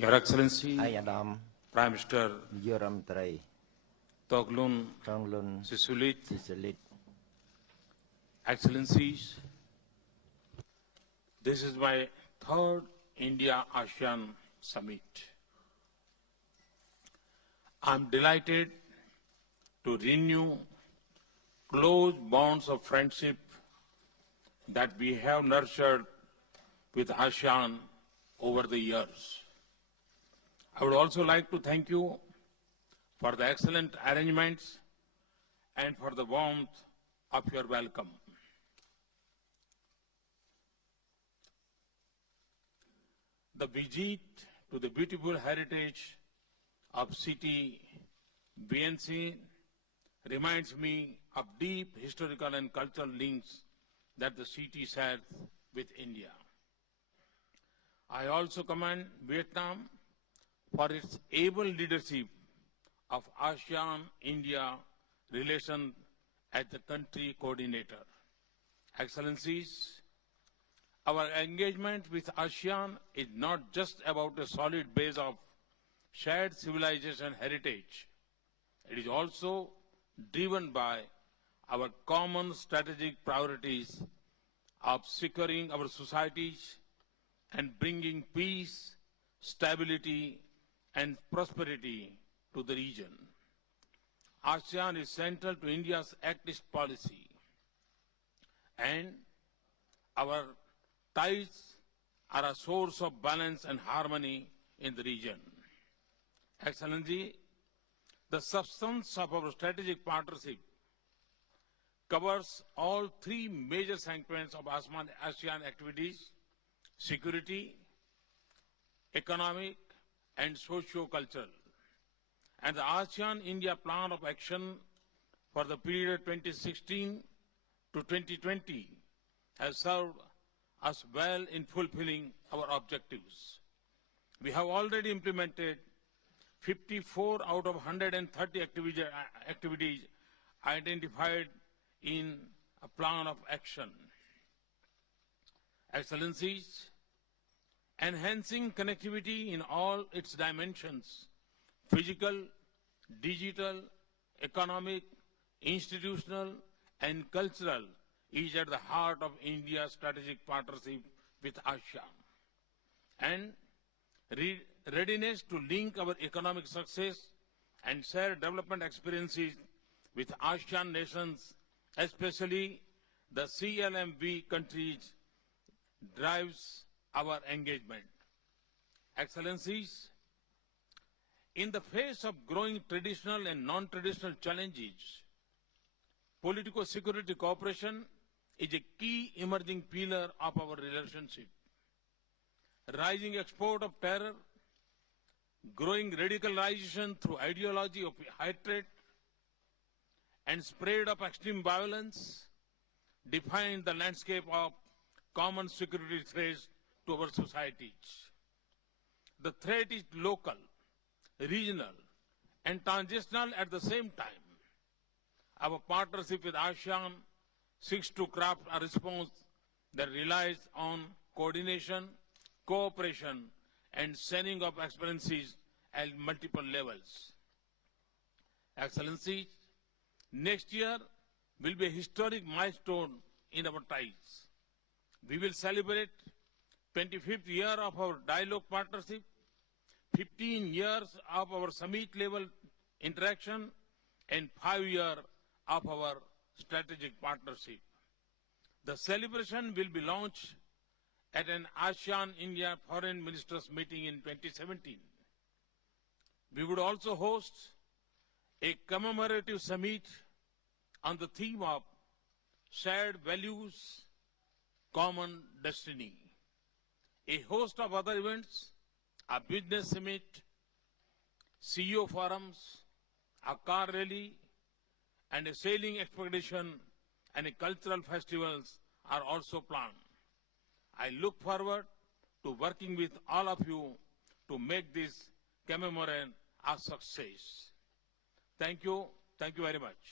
Your Excellency, ឯកឧត្តម Prime Minister នាយករដ្ឋមន្ត្រី Toglun តងលុន Sisulit, ស៊ីសលីត Excellencies, this is my third India-ASEAN summit. I'm delighted to renew close bonds of friendship that we have nurtured with ASEAN over the years. I would also like to thank you for the excellent arrangements and for the warmth of your welcome. The visit to the beautiful heritage of city Vienna reminds me of deep historical and cultural links that the city shares with India. I also commend Vietnam for its able leadership of ASEAN-India relations as the country coordinator. Excellencies, our engagement with ASEAN is not just about a solid base of shared civilization heritage. It is also driven by our common strategic priorities of securing our societies and bringing peace, stability, and prosperity to the region. ASEAN is central to India's Act East policy, and our ties are a source of balance and harmony in the region. Excellency, the substance of our strategic partnership covers all three major segments of ASEAN activities: security, economic, and socio-cultural. And the ASEAN-India Plan of Action for the period 2016 to 2020 has served us well in fulfilling our objectives. We have already implemented 54 out of 130 activities identified in a plan of action. Excellencies, enhancing connectivity in all its dimensions, physical, digital, economic, institutional, and cultural, is at the heart of India's strategic partnership with ASEAN. And readiness to link our economic success and share development experiences with ASEAN nations, especially the CLMV countries, drives our engagement. Excellencies, in the face of growing traditional and non-traditional challenges, politico-security cooperation is a key emerging pillar of our relationship. Rising export of terror, growing radicalization through ideology of hatred, and spread of extreme violence define the landscape of common security threats to our societies. The threat is local, regional, and transitional at the same time. Our partnership with ASEAN seeks to craft a response that relies on coordination, cooperation, and sharing of experiences at multiple levels. Excellencies, next year will be a historic milestone in our ties. We will celebrate 25th year of our dialogue partnership, 15 years of our summit-level interaction, and 5 years of our strategic partnership. The celebration will be launched at an ASEAN-India Foreign Ministers meeting in 2017. We would also host a commemorative summit on the theme of shared values, common destiny. A host of other events, a business summit, CEO forums, a car rally, and a sailing expedition and a cultural festivals are also planned. I look forward to working with all of you to make this commemoration a success. Thank you very much.